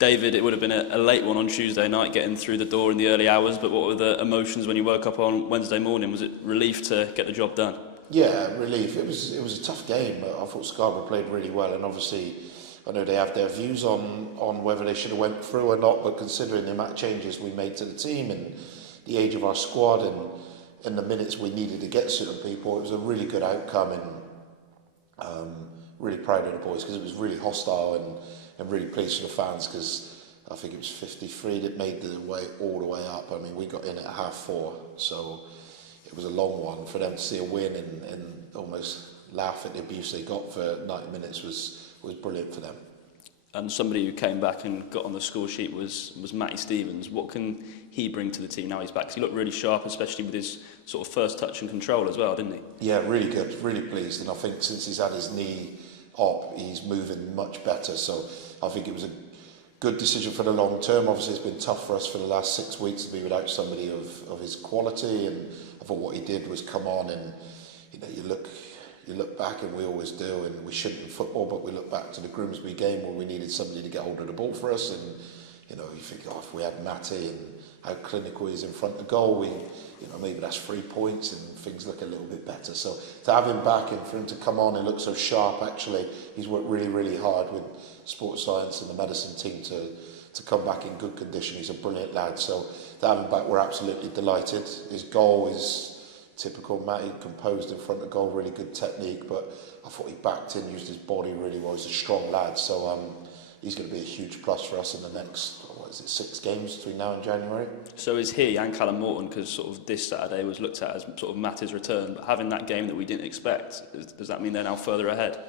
David, it would have been a late one on Tuesday night getting through the door in the early hours, but what were the emotions when you woke up on Wednesday morning? Was it relief to get the job done? Yeah, relief. It was a tough game. I thought Scarborough played really well, and obviously I know they have their views on whether they should have went through or not, but considering the amount of changes we made to the team and the age of our squad and the minutes we needed to get certain people, it was a really good outcome, and really proud of the boys because it was really hostile and really pleased for the fans because I think it was 53 that made the way all the way up. I mean, we got in at 4:30, so it was a long one. For them to see a win and almost laugh at the abuse they got for 90 minutes was brilliant for them. And somebody who came back and got on the score sheet was Matty Stevens. What can he bring to the team now he's back? 'Cause he looked really sharp, especially with his sort of first touch and control as well, didn't he? Yeah, really good, really pleased. And I think since he's had his knee op, he's moving much better. So I think it was a good decision for the long term. Obviously, it's been tough for us for the last 6 weeks to be without somebody of his quality. And I thought what he did was come on and, you look back, and we always do, and we shouldn't in football, but we look back to the Grimsby game where we needed somebody to get hold of the ball for us, and you think, if we had Matty and how clinical he is in front of goal, maybe that's 3 points and things look a little bit better. So to have him back and for him to come on and look so sharp, actually, he's worked really, really hard with sports science and the medicine team to come back in good condition. He's a brilliant lad. So to have him back, we're absolutely delighted. His goal is typical Matty, composed in front of goal, really good technique, but I thought he backed in, used his body really well. He's a strong lad, so he's going to be a huge plus for us in the next, 6 games between now and January. So is he and Callum Morton, because sort of this Saturday was looked at as sort of Matty's return, but having that game that we didn't expect, does that mean they're now further ahead?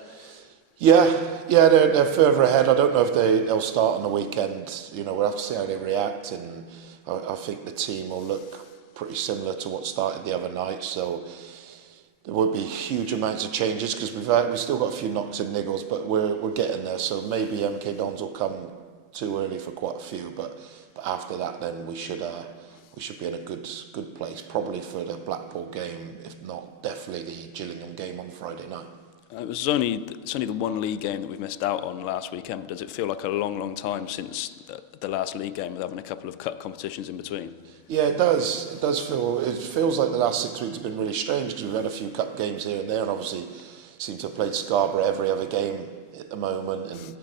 Yeah, they're further ahead. I don't know if they'll start on the weekend. We'll have to see how they react, and I think the team will look pretty similar to what started the other night, so there won't be huge amounts of changes because we've still got a few knocks and niggles, but we're getting there. So maybe MK Dons will come too early for quite a few, but after that, then we should be in a good place, probably for the Blackpool game, if not definitely the Gillingham game on Friday night. It's only the one league game that we've missed out on last weekend, but does it feel like a long time since the last league game with having a couple of cup competitions in between? Yeah, it does. It feels like the last 6 weeks have been really strange because we've had a few cup games here and there, and obviously seem to have played Scarborough every other game at the moment. And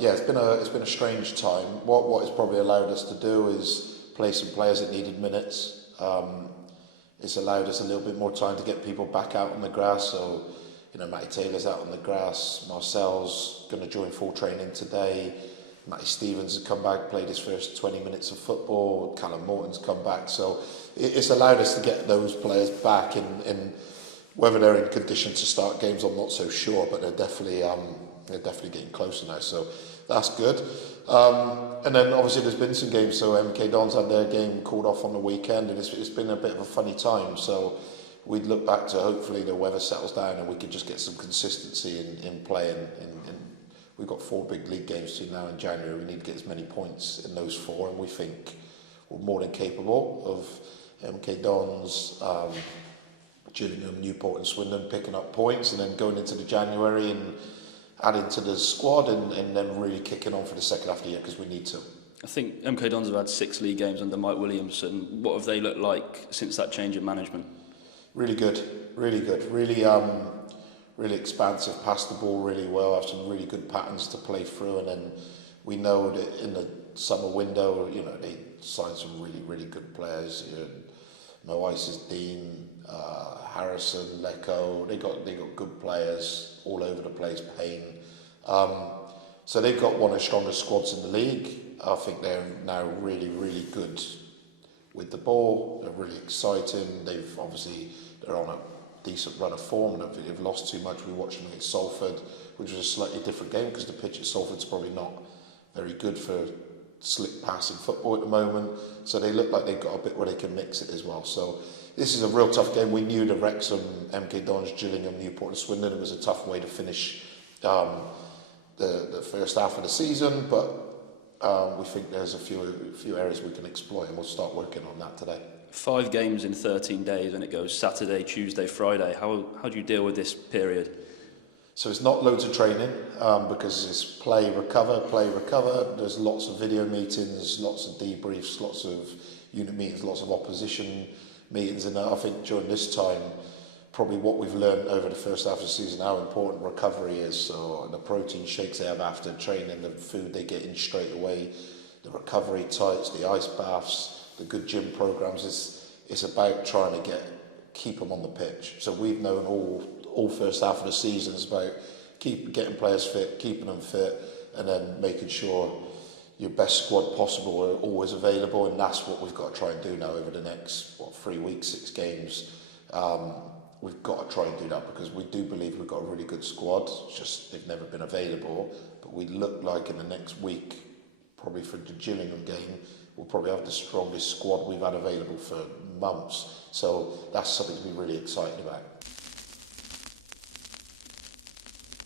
it's been a strange time. What it's probably allowed us to do is play some players that needed minutes. It's allowed us a little bit more time to get people back out on the grass. So, Matty Taylor's out on the grass. Marcel's going to join full training today. Matty Stevens has come back, played his first 20 minutes of football. Callum Morton's come back. So it's allowed us to get those players back. And whether they're in condition to start games, I'm not so sure. But they're definitely getting closer now. So that's good. And then obviously there's been some games. So MK Dons had their game called off on the weekend, and it's been a bit of a funny time. So we'd look back to hopefully the weather settles down and we could just get some consistency in play. And we've got 4 big league games between now and January. We need to get as many points in those 4, and we think we're more than capable of MK Dons, Gillingham, Newport and Swindon picking up points, and then going into the January and adding to the squad and then really kicking on for the second half of the year because we need to. I think MK Dons have had 6 league games under Mike Williamson. What have they looked like since that change in management? Really good, really expansive, passed the ball really well, have some really good patterns to play through, and then we know that in the summer window, they signed some really good players. Moises Dean, Harrison, Lecco, they got good players all over the place. Payne, so they've got one of the strongest squads in the league. I think they're now really good with the ball. They're really exciting. They're on a decent run of form, and if they've lost too much, we watched them against Salford, which was a slightly different game because the pitch at Salford's probably not very good for slick passing football at the moment. So they look like they've got a bit where they can mix it as well. So this is a real tough game. We knew the Wrexham, MK Dons, Gillingham, Newport and Swindon, it was a tough way to finish the first half of the season, but we think there's a few areas we can exploit, and we'll start working on that today. 5 games in 13 days, and it goes Saturday, Tuesday, Friday. How do you deal with this period? So it's not loads of training because it's play, recover, play, recover. There's lots of video meetings, lots of debriefs, lots of unit meetings, lots of opposition meetings. And I think during this time, probably what we've learned over the first half of the season, how important recovery is. So the protein shakes they have after training, the food they get in straight away, the recovery tights, the ice baths, the good gym programs. It's about trying to keep them on the pitch. So we've known all first half of the season is about getting players fit, keeping them fit, and then making sure your best squad possible are always available. And that's what we've got to try and do now over the next 3 weeks, 6 games. We've got to try and do that because we do believe we've got a really good squad. It's just they've never been available. But we look like in the next week, probably for the Gillingham game, we'll probably have the strongest squad we've had available for months. So that's something to be really excited about.